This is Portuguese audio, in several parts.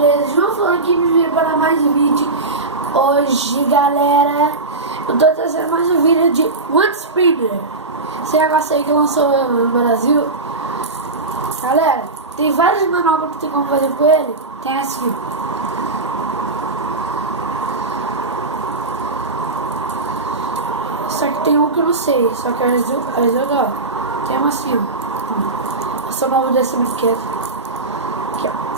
beleza? João falando aqui me vir para mais um vídeo. Hoje, galera, eu tô trazendo mais um vídeo de One Spinner. Esse negócio aí que lançou no Brasil. Galera, tem várias manobras que tem como fazer com ele. Tem assim. Só que tem um que eu não sei, só que é legal. Tem uma assim, ó. Essa nova desse brinquedo. Aqui, ó.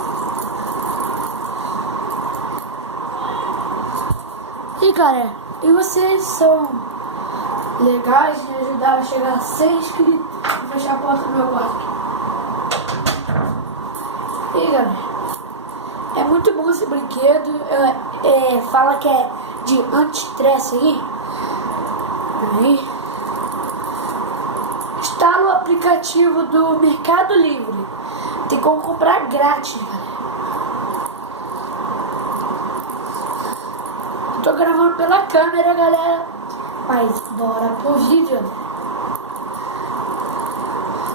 E galera, e vocês são legais de ajudar a chegar a 100 inscritos e fechar a porta do meu quarto. E galera, é muito bom esse brinquedo. Fala que é de anti-estresse aí. Instala o aplicativo do Mercado Livre. Tem como comprar grátis, galera. Tô gravando pela câmera, galera. Mas bora pro vídeo, né?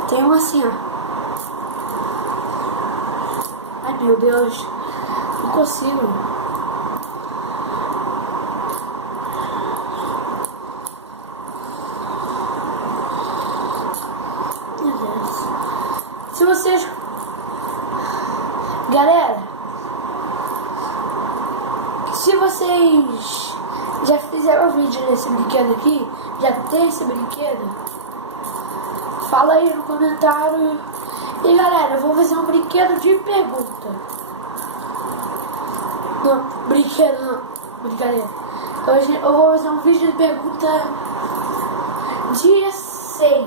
Tem um assim, ó. Ai meu Deus, não consigo. Meu Deus. Se vocês, galera, se vocês já fizeram um vídeo nesse brinquedo aqui, já tem esse brinquedo, fala aí no comentário. E galera, eu vou fazer um brinquedo de pergunta. Não, brinquedo não, brincadeira. Hoje eu vou fazer um vídeo de pergunta dia 6.